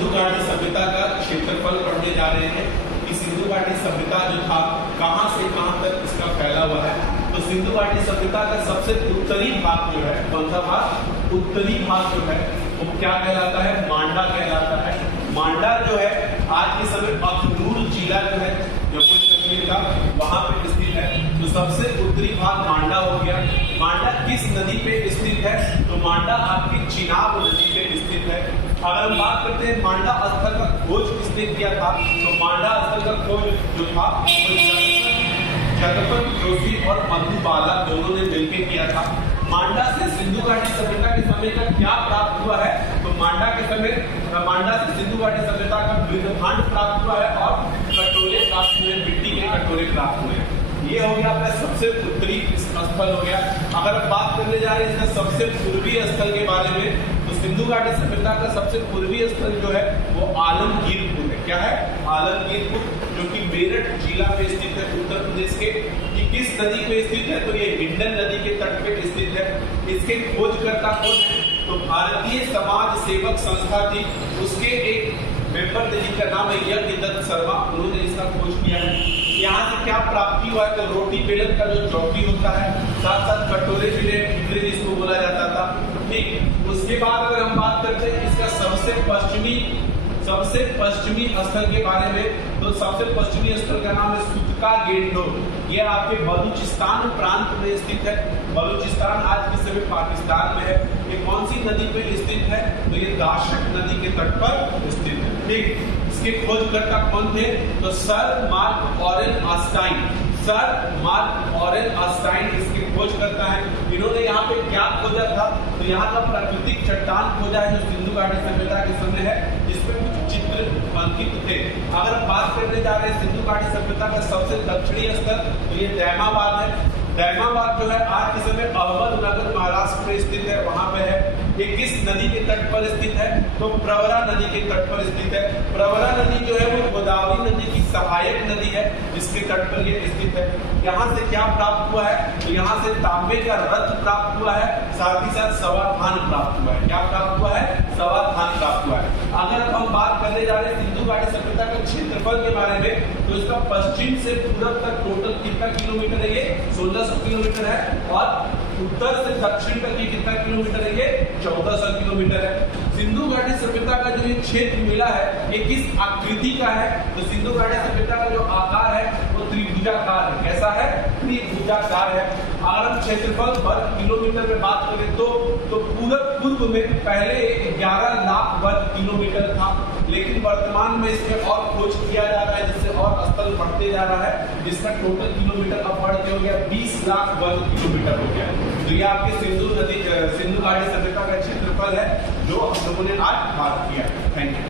सिंधु घाटी सभ्यता का क्षेत्रफल पढ़ने जा रहे हैं कि सिंधु घाटी सभ्यता जो था कहां से कहां तक इसका फैला हुआ है। तो सिंधु घाटी सभ्यता का सबसे उत्तरी भाग जो है, कौन सा भाग? उत्तरी भाग जो है वो क्या कहलाता है? मांडा कहलाता है। मांडा जो है आज के समय अखनूर जिला जो है जम्मू कश्मीर का, वहां पे स्थित है। तो सबसे उत्तरी भाग मांडा हो गया। मांडा किस नदी पे स्थित है? तो मांडा आपकी चिनाब नदी पे स्थित है। अगर हम बात करते हैं मांडा स्थल का खोज किसने किया था, तो मांडा स्थल का खोज जो था जगपत जोशी और मधुबाला दोनों ने मिलकर किया था। मांडा से सिंधु घाटी सभ्यता के समय का क्या प्राप्त हुआ है? तो मांडा से सिंधु घाटी सभ्यता का मृदभांड प्राप्त हुआ है और कटोरे प्राप्त हुए, मिट्टी के कटोरे प्राप्त हुए। ये हो गया अपना सबसे उत्तरी स्थल हो गया। अगर हम बात करने जा रहे हैं इसका सबसे पूर्वी स्थल के बारे में, तो सिंधु घाटी सभ्यता का सबसे पूर्वी स्थल जो है वो आलमगीरपुर है। क्या है? आलमगीरपुर, जो कि मेरठ जिला में स्थित है उत्तर प्रदेश के। कि किस नदी पे स्थित है? तो ये हिंडन नदी के तट पे स्थित है। इसके खोजकर्ता कौन है? तो भारतीय समाज सेवक संस्था थी, उसके एक मेंबर थे जिनका नाम है यज्ञदत्त शर्मा, उन्होंने इसका खोज किया है। यहाँ से क्या प्राप्ति हुआ है? तो रोटी बेलन का जो चौकी होता है, साथ साथ कटोरे बेले ठिकरे जिसको बोला जाता था। ठीक, उसके बाद अगर हम बात करते हैं इसका सबसे पश्चिमी स्थल के बारे में, तो सबसे पश्चिमी स्थल का नाम है सुतका गेंडो। ये आपके बलूचिस्तान प्रांत में स्थित है। बलूचिस्तान आज के समय पाकिस्तान में है। ये कौन सी नदी पे स्थित है? तो ये दाशक नदी के तट पर स्थित है। ठीक, इसके खोजकर्ता कौन थे? तो सर मार्क ऑरेन आस्टाइन इसके खोजकर्ता हैं। इन्होंने यहाँ पे क्या खोजा था? तो यहाँ का प्राकृतिक चट्टान खोजा है जो सिंधु घाटी सभ्यता के समय है, जिसमें कुछ चित्र अंकित थे। अगर हम बात करने जा रहे हैं सिंधु घाटी सभ्यता का सबसे दक्षिणी स्थल, तो ये दैमाबाद है। दैमाबाद जो है आज के समय अहमदनगर महाराष्ट्र में स्थित है, वहां पे है। ये किस नदी के तट पर स्थित है? तो प्रवरा नदी के तट पर स्थित है। प्रवरा नदी जो है वो गोदावरी नदी की सहायक नदी है, जिसके तट पर ये स्थित है। यहाँ से क्या प्राप्त हुआ है? तो यहाँ से तांबे का रथ प्राप्त हुआ है, साथ ही साथ सवाधान प्राप्त हुआ है। क्या प्राप्त हुआ है? सवाधान प्राप्त हुआ है। अगर हम बात करने जा रहे हैं सिंधु घाटी सभ्यता के क्षेत्रफल के बारे में, तो इसका पश्चिम से पूरब तक टोटल कितना किलोमीटर है? ये 1600 किलोमीटर है। और उत्तर से दक्षिण तक ये कितना किलोमीटर है? ये 1400 किलोमीटर है। सिंधु घाटी सभ्यता का जो ये क्षेत्र मिला है, ये किस आकृति का है? तो सिंधु घाटी सभ्यता का जो आकार है वो त्रिभुजाकार है। कैसा है? त्रिभुजाकार है। अगर हम क्षेत्रफल वर्ग किलोमीटर में बात करें तो पूर्व में पहले 11 लाख वर्ग किलोमीटर था, लेकिन वर्तमान में इसमें और खोज किया जा रहा है, जिससे और स्थल बढ़ते जा रहा है, जिसका टोटल किलोमीटर अब बढ़ के हो गया 20 लाख वर्ग किलोमीटर हो गया। तो ये आपके सिंधु घाटी सभ्यता का क्षेत्रफल है जो हम लोगों ने आज बात किया। Thank you.